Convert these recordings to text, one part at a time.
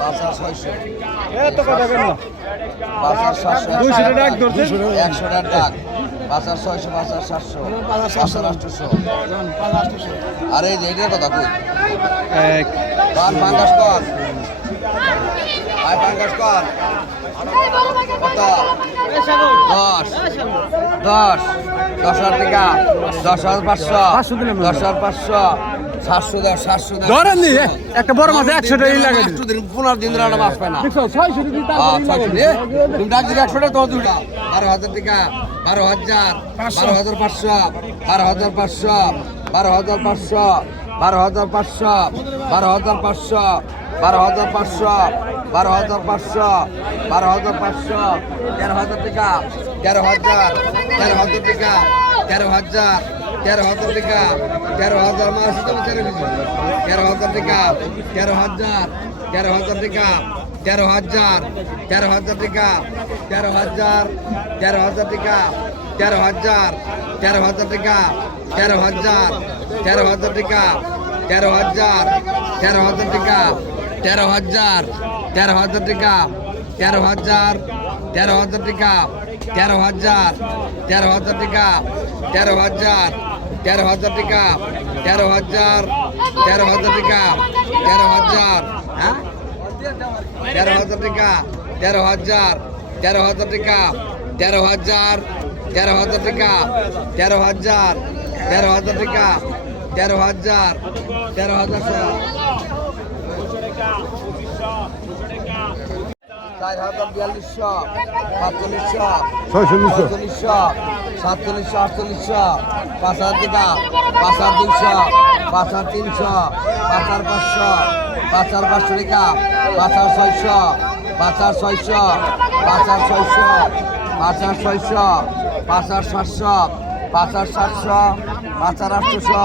পাঁচ ছয়শো কথা পাঁচ সাতশো টাকা পাঁচ ছয়শো পাঁচ সাতশো কথা কই পাঙ্গাস কর কত দশ দশ দশ হাজার টাকা দশ হাজার পাঁচশো, দশ হাজার পাঁচশো সাতশো দশ সাতশো ধরেন নি একটা বড় মাছ একশো টাকা লাগে একশো দিন পনেরো দিন ধরে মাছ পায় না। ছয়শো হ্যাঁ, ছয়শো রে। তুমি ডাক দিলে একশো টাকা তোমার দুটা বারো হাজার টাকা বারো হাজার বারো হাজার পাঁচশো বারো হাজার পাঁচশো বারো হাজার পাঁচশো বারো হাজার পাঁচশো বারো হাজার পাঁচশো বারো হাজার পাঁচশো বারো হাজার পাঁচশো বারো হাজার পাঁচশো তেরো হাজার টাকা তেরো হাজার তেরো হাজার টাকা তেরো হাজার তেরো হাজার টাকা তেরো হাজার মাস তুমি তেরো কেজি তেরো হাজার টাকা তেরো হাজার তেরো হাজার টাকা তেরো হাজার তেরো হাজার টাকা তেরো হাজার তেরো হাজার টাকা তেরো হাজার তেরো হাজার টাকা তেরো হাজার তেরো হাজার টাকা তেরো হাজার তেরো হাজার টাকা তেরো হাজার তেরো হাজার টাকা তেরো হাজার তেরো হাজার টাকা তেরো হাজার তেরো হাজার টাকা তেরো হাজার তেরো হাজার টাকা তেরো হাজার তেরো হাজার টাকা তেরো হাজার হ্যাঁ তেরো হাজার টাকা তেরো হাজার তেরো হাজার টাকা তেরো হাজার তেরো হাজার টাকা তেরো হাজার তেরো হাজার টাকা তেরো হাজার তেরো হাজার চার হাজার বিয়াল্লিশশো সাতচল্লিশশো ছয়চল্লিশশো সাতচল্লিশশো আটচল্লিশশো পাঁচ হাজার টাকা পাঁচ হাজার তিনশো পাঁচ হাজার তিনশো পাঁচ হাজার পাঁচশো পাঁচ হাজার পাঁচশো টাকা পাঁচ হাজার ছয়শো পাঁচ হাজার ছয়শো পাঁচ হাজার ছয়শো পাঁচ হাজার ছয়শো পাঁচ হাজার সাতশো পাঁচ হাজার সাতশো পাঁচ হাজার আটশোশো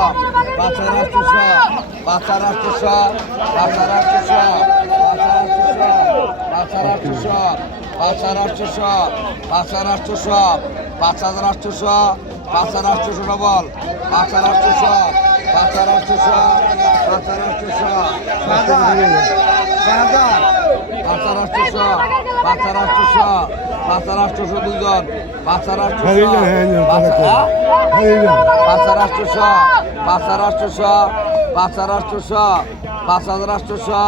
পাঁচ হাজার আটশোশো পাঁচ হাজার আটশোশো পাঁচ হাজার আটশোশো পাঁচ হাজার আটশোশো পাঁচ হাজার আটশোশো পাঁচ হাজার আটশোশো পাঁচ হাজার আটশোশো পাঁচ হাজার আটশোশো ডবল পাঁচ হাজার পাঁচ হাজার আটশোশো পাঁচ হাজার পাঁচ হাজার পাঁচ হাজার আটশোশো পাঁচ হাজার পাঁচ হাজার আটশোশো দুজন পাঁচ হাজার পাঁচ হাজার আটশোশো পাঁচ হাজার আটশোশো পাঁচ হাজার আটশোশো পাঁচ হাজার আটশোশো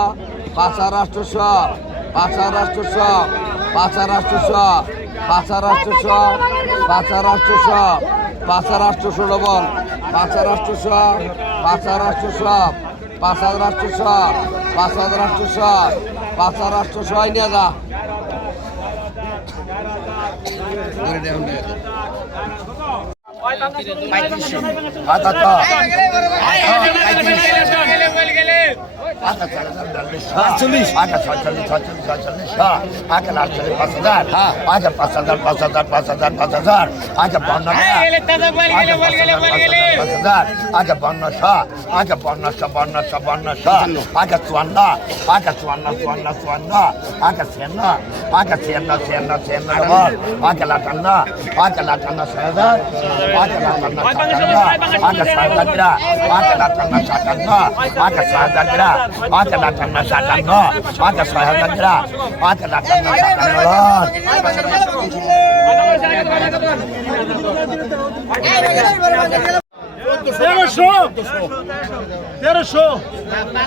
পাঁচ হাজার আটশোশো পাঁচা রাষ্ট্র সব পাঁচা রাষ্ট্র সব পাঁচা রাষ্ট্র সব পাঁচা রাষ্ট্র সব পাঁচা রাষ্ট্র ষোলবল পাঁচা রাষ্ট্র সব পাঁচা রাষ্ট্র সব পাঁচা রাষ্ট্র সব পাঁচা রাষ্ট্র সব পাঁচা রাষ্ট্র সবাই নিয়ে যা পঁয়ত্রিশশো আটচল্লিশ আট ছয়চল্লিশ ছয়চল্লিশ ছয়চল্লিশ আট আটচল্লিশ পাঁচ হাজার আট পাঁচ হাজার পাঁচ হাজার পাঁচ হাজার পাঁচ হাজার আট বান্ন পাঁচ হাজার আট বান্ন শ আট বান্ন শ বান্ন শ বান্ন শ আট চুয়ান্ন আট চুয়ান্ন চুয়ান্ন চুয়ান্ন আট ছিয়ান্ন আট ছিয়ান্ন ছিয়ান্ন ছিয়ান্ন ডবল আট লাটান্ন আট লাটান্ন ছয় হাজার আট লাটান্ন সাত হাজার আট সাত হাজার আট লাটান্ন সাত হাজার আট সাত হাজার গ্রা আচ্ছা লাটান্ন সাতান্ন হাজার ছয় হাজার গ্রা আচ্ছা লাটান্ন সাতান্ন লট তেরোশো তেরোশো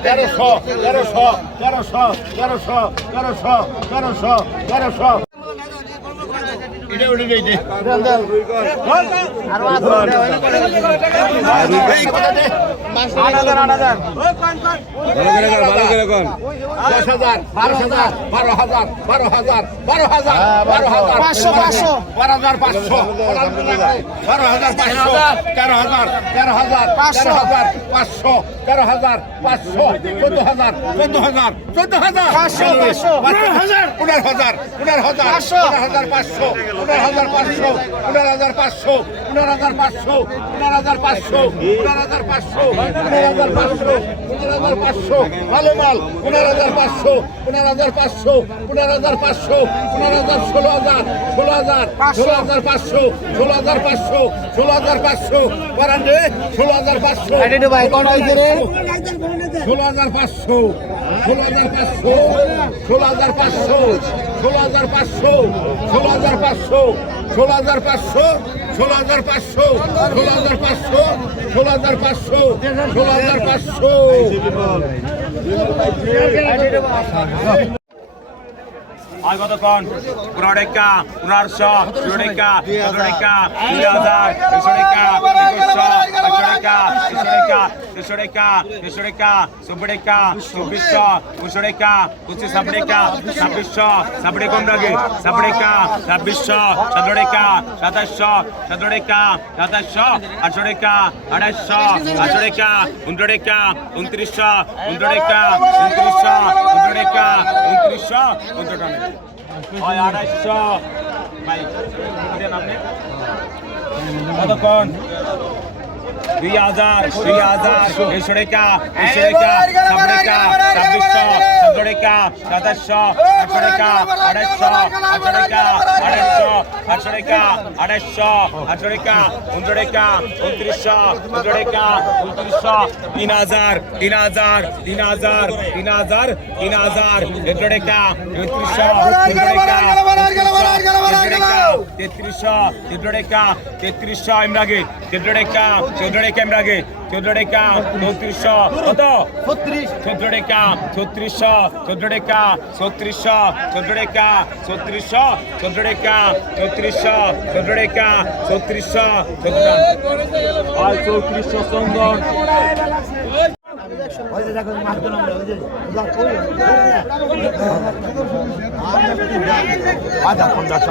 তেরোশো তেরোশো তেরোশো তেরোশো তেরোশো তেরোশো তেরোশো পাঁচশো তেরো হাজার পাঁচশো চোদ্দ হাজার চোদ্দ হাজার চোদ্দ হাজার পাঁচশো পাঁচশো পনেরো হাজার পনেরো হাজার পনেরো হাজার পাঁচশো হাজার পাঁচশো পনেরো হাজার পাঁচশো পনেরো হাজার পাঁচশো পনেরো হাজার পাঁচশো পনেরো হাজার পাঁচশো পনেরো হাজার পাঁচশো পনেরো হাজার পাঁচশো পনেরো হাজার পাঁচশো ভালো মাল পনেরো হাজার পাঁচশো পনেরো হাজার পাঁচশো পনেরো হাজার পাঁচশো পনেরো হাজার ষোলো হাজার ষোলো হাজার ষোলো হাজার পাঁচশো ষোলো হাজার পাঁচশো ষোলো হাজার পাঁচশো করান রে ষোলো হাজার পাঁচশো ভাই কটা হয়েছে ষোলো হাজার পাঁচশো ষোলো হাজার পাঁচশো ষোলো হাজার পাঁচশো ষোলো হাজার পাঁচশো ষোলো হাজার পাঁচশো ষোলো হাজার পাঁচশো ষোলো হাজার পাঁচশো ষোলো হাজার পাঁচশো ষোলো হাজার পাঁচশো ষোলো হাজার পাঁচশো আর কতক্ষণ পনেরো টাকা পনেরোশো ষোলো টাকা সতেরো টাকা দুই হাজার দুশো টাকা একুশশো একশো টাকা দুশো টাকা দুশো টাকা দুশো টাকা চব্বিশ টাকা চব্বিশশো পঁচিশশো ছাব্বিশ টাকা ছাব্বিশশো ছাব্বিশ কম লাগে ছাব্বিশ টাকা ছাব্বিশশো সতেরো টাকা সাতাশশো সতেরো টাকা সাতাশশো আটশো টাকা আঠাশশো আটশো টাকা উনত্রিশ টাকা উনত্রিশশো উনত্রিশ টাকা উনত্রিশশো উনত্রিশ টাকা উনত্রিশশো উনত্রিশ টাকা ওই আড়াইশো। ভাই কতক্ষণ? দুই হাজার দুই হাজার দুইশো টাকা দুইশো টাকা সাত টাকা ছাব্বিশশো সতেরো টাকা সাতাশশো আটশো টাকা আড়াইশো আটশো টাকা আড়াইশো আটশো টাকা আড়াইশো আটশো টাকা উনশো টাকা উনত্রিশশো উনশো টাকা উনত্রিশশো তিন হাজার তিন হাজার তিন হাজার তিন হাজার তিন হাজার দেড়শো টাকা উনত্রিশশো তেত্রিশশো তেত্রিশশো টাকা তেত্রিশশো ইমরাগে চোদ্দ টাকা চোদ্দ টাকা আগে? চোদ্দ টাকা চৌত্রিশশো কত? চোদ্দ টাকা ছত্রিশশো চোদ্দ টাকা ছত্রিশশো চোদ্দ টাকা ছত্রিশশো চোদ্দ টাকা চৌত্রিশশো। চোদ্দ টাকা ছত্রিশশো চোদ্দ আর চৌত্রিশশো চন্দন। আগে পঞ্চাশ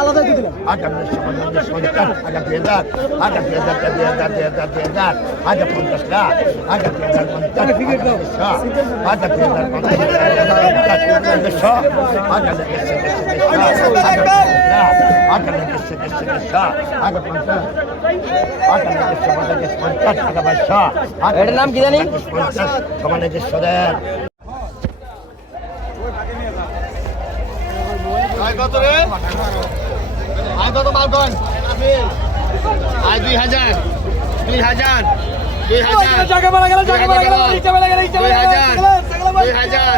আলাদা হাজার হাজার পঞ্চাশ লাখ হাজার তিন হাজার পঞ্চাশ হাজার তিন হাজার পঞ্চাশ হাজার এটার নাম কি জানি কত রে আয় কত মাল আয় দুই হাজার দুই হাজার দুই হাজার। দুই হাজার। দুই হাজার।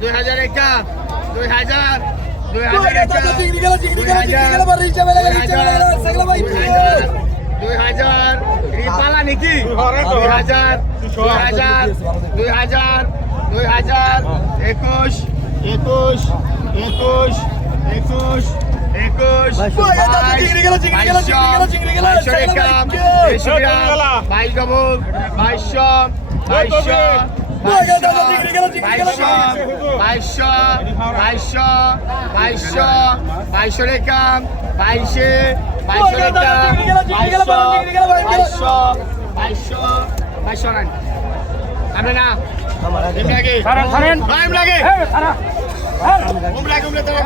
দুই হাজার। একা দুই হাজার দুই হাজার একা দুই হাজার দুই হাজার রিপালা নাকি? দুই হাজার দুই হাজার দুই হাজার দুই হাজার। একুশ একুশ একুশ একুশ একুশ। বাইশশো বাইশশো বাইশশো বাইশশো বাইশশো বাইশশো রেখা বাইশে বাইশশো রেখা বাইশশো বাইশশো বাইশশো বাইশশো রান আমরা না ইমরাগে ইমরাগে ইমরাগে